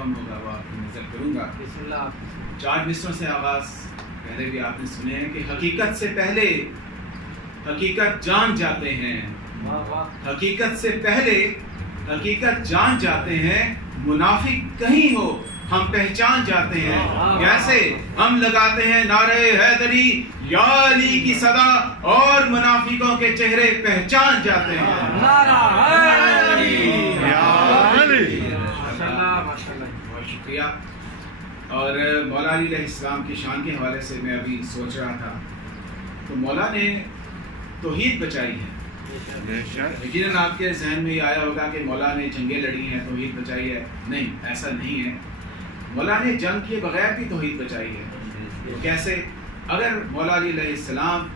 کم ہوگا وہ آپ کو نظر کروں گا. 4 مصروں سے آغاز پہلے بھی آپ نے سنے ہیں کہ حقیقت سے پہلے حقیقت جان جاتے ہیں. حقیقت سے پہلے حقیقت جان جاتے ہیں. منافق کہیں ہو ہم پہچان جاتے ہیں. کیسے؟ ہم لگاتے ہیں نعرہ حیدری یا علی کی صدا اور منافقوں کے چہرے پہچان جاتے ہیں. نعرہ حیدری یا علی. بہت شکریہ. اور مولا علی علیہ السلام کی شان کے حوالے سے میں ابھی سوچ رہا تھا تو مولا نے توحید بچائی ہے. یقیناً آپ کے ذہن میں یہ آیا ہوگا کہ مولا نے جنگیں لڑی ہیں توحید بچائی ہے. نہیں، ایسا نہیں ہے. مولا نے جنگ کیے بغیر بھی توحید بچائی ہے. کیسے؟ اگر مولا علی علیہ السلام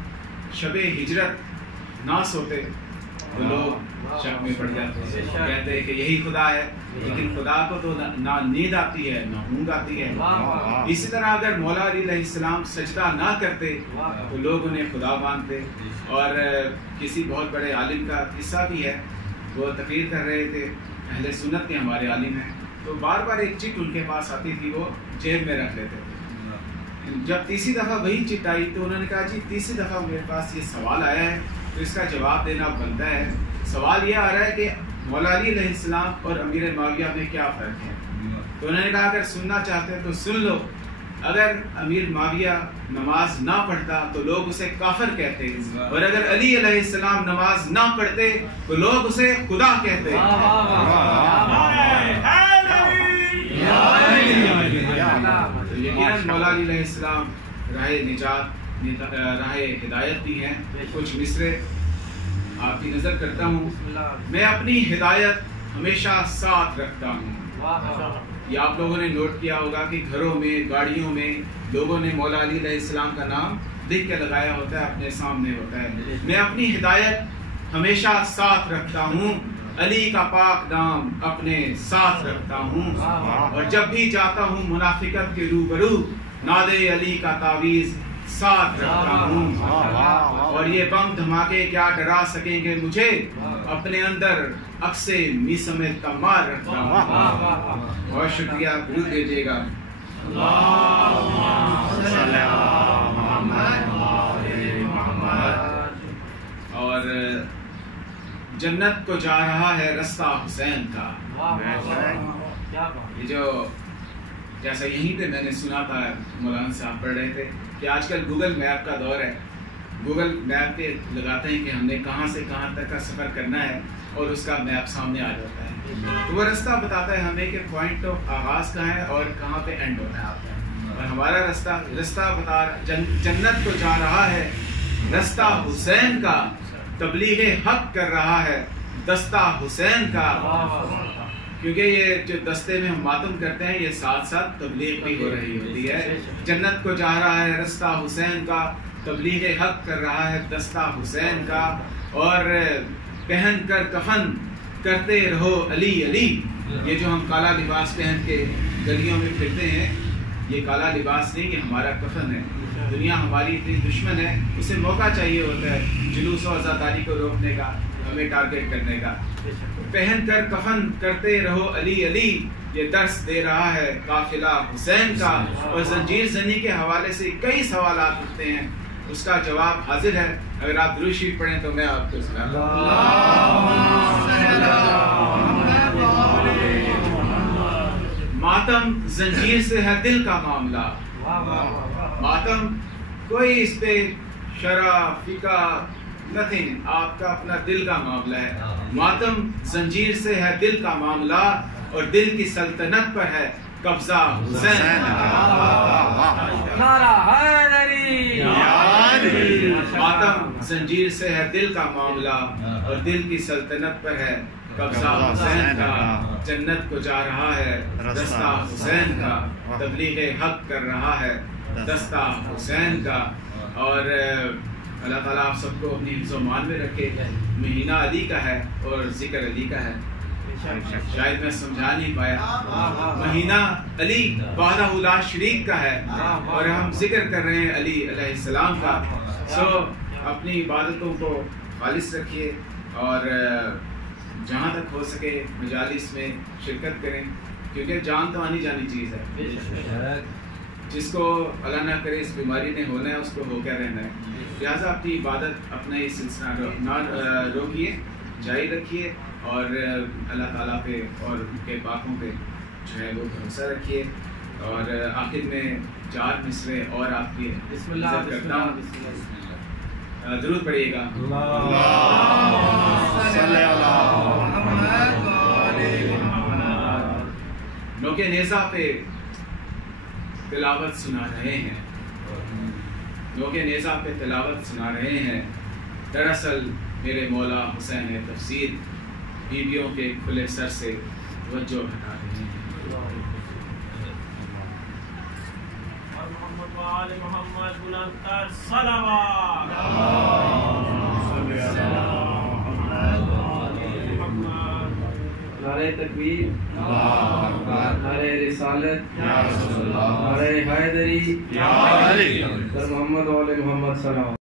شب ہجرت نہ سوتے تو لوگ شک میں پڑ جاتے، کہتے کہ یہی خدا ہے. لیکن خدا کو تو نہ نیند آتی ہے نہ اونگ آتی ہے. اسی طرح اگر مولا علی علیہ السلام سجدہ نہ کرتے تو لوگ انہیں خدا مانتے. اور کسی بہت بڑے عالم کا قصہ بھی ہے. وہ تقریر کر رہے تھے، اہل سنت کے ہمارے عالم ہیں، تو بار بار ایک چٹ ان کے پاس آتی تھی، وہ جیب میں رکھ لیتے تھے. جب تیسری دفعہ وہی چٹ آئی تو انہوں نے کہا جی تیسری دفعہ میرے پاس یہ سوال آیا ہے تو اس کا جواب دینا بنتا ہے. سوال یہ آ رہا ہے کہ مولا علی علیہ السلام اور امیر معاویہ میں کیا فرق ہے. تو انہوں نے کہا اگر سننا چاہتے ہیں تو سن لو. اگر امیر معاویہ نماز نہ پڑھتا تو لوگ اسے کافر کہتے، اور اگر علی علیہ السلام نماز نہ پڑھتے تو لوگ اسے خدا کہتے. یقیناً مولا علی علیہ السلام راہ نجات راہ ہدایت بھی ہیں. کچھ مصرے آپ کی نظر کرتا ہوں. میں اپنی ہدایت ہمیشہ ساتھ رکھتا ہوں. یہ آپ لوگوں نے نوٹ کیا ہوگا کہ گھروں میں گاڑیوں میں لوگوں نے مولا علی علیہ السلام کا نام لکھ کے لگایا ہوتا ہے، اپنے سامنے ہوتا ہے. میں اپنی ہدایت ہمیشہ ساتھ رکھتا ہوں. علی کا پاک نام اپنے ساتھ رکھتا ہوں. اور جب بھی جاتا ہوں منافقت کے روبرو ناد علی کا تعویذ ساتھ رکھتا ہوں. اور یہ بم دھماکے کیا ڈرا سکیں گے مجھے، اپنے اندر عکس میسم تمار رکھتا ہوں. بہت شکریہ. درود بھیجیے گا. اور جنت کو جا رہا ہے رستہ حسین کا. یہ جو جیسا یہیں پہ میں نے سنا تھا مولانا صاحب پڑھ رہے تھے کہ آج کل گوگل میپ کا دور ہے. گوگل میپ پہ لگاتے ہیں کہ ہم نے کہاں سے کہاں تک کا سفر کرنا ہے اور اس کا میپ سامنے آ جاتا ہے. تو وہ رستہ بتاتا ہے ہمیں کہ پوائنٹ آف آغاز کہاں ہے اور کہاں پہ اینڈ ہونا ہے. اور ہمارا رستہ بتا جنت کو جا رہا ہے رستہ حسین کا. تبلیغ حق کر رہا ہے دستہ حسین کا. کیونکہ یہ جو دستے میں ہم ماتم کرتے ہیں یہ ساتھ ساتھ تبلیغ بھی ہو رہی ہوتی ہے. جنت کو جا رہا ہے رستہ حسین کا. تبلیغ حق کر رہا ہے دستہ حسین کا. اور پہن کر کفن کرتے رہو علی علی. یہ جو ہم کالا لباس پہن کے گلیوں میں پھرتے ہیں یہ کالا لباس نہیں، یہ ہمارا کفن ہے. دنیا ہماری اتنی دشمن ہے، اسے موقع چاہیے ہوتا ہے جلوس و عزاداری کو روکنے کا، ہمیں ٹارگیٹ کرنے کا. پہن کر کفن کرتے رہو علی علی یہ درس دے رہا ہے قافلہ حسین کا. اور زنجیر زنی کے حوالے سے کئی سوالات اٹھتے ہیں، اس کا جواب حاضر ہے. اگر آپ درود شریف پڑھیں تو میں آپ کو سناتا ہوں. ماتم زنجیر سے ہے دل کا معاملہ. ماتم کوئی اس پہ شرع فقہ نتھنگ، آپ کا اپنا دل کا معاملہ ہے. ماتم زنجیر سے ہے دل کا معاملہ اور دل کی سلطنت پر ہے قبضہ حسین. ماتم زنجیر سے ہے دل کا معاملہ اور دل کی سلطنت پر ہے قبضہ حسین کا. جنت کو جا رہا ہے دستہ حسین کا. تبلیغ حق کر رہا ہے دستہ حسین کا. اور اللہ تعالیٰ آپ سب کو اپنی حفظ و مان میں رکھے. مہینہ علی کا ہے اور ذکر علی کا ہے. شاید میں سمجھا نہیں پایا. مہینہ علی وحدہ لا شریک کا ہے اور ہم ذکر کر رہے ہیں علی علیہ السلام کا. سو اپنی عبادتوں کو خالص رکھیے اور جہاں تک ہو سکے مجالس میں شرکت کریں. کیونکہ جان تو آنی جانی چیز ہے. جس کو اللہ نہ کرے اس بیماری نے ہونا ہے اس کو ہو کر رہنا ہے. لہٰذا اپنی عبادت اپنا یہ سلسلہ نہ روکیے، جاری رکھیے اور اللہ تعالیٰ پہ اور ان کے پاکوں پہ جو ہے وہ بھروسہ رکھیے. اور آخر میں 4 مصرے اور آپ کی عزت کرتا ہوں. درود پڑھیے گا. نوک نیزہ پہ تلاوت سنا رہے ہیں، نوک نیزہ پہ تلاوت سنا رہے ہیں. دراصل میرے مولا حسین تفسیر بیویوں کے کھلے سر سے توجہ ہٹا رہے ہیں. محمد بلند صلوات. نعرہ تکبیر، نعرہ رسالت، نعرہ حیدری، محمد و آل محمد صلوات.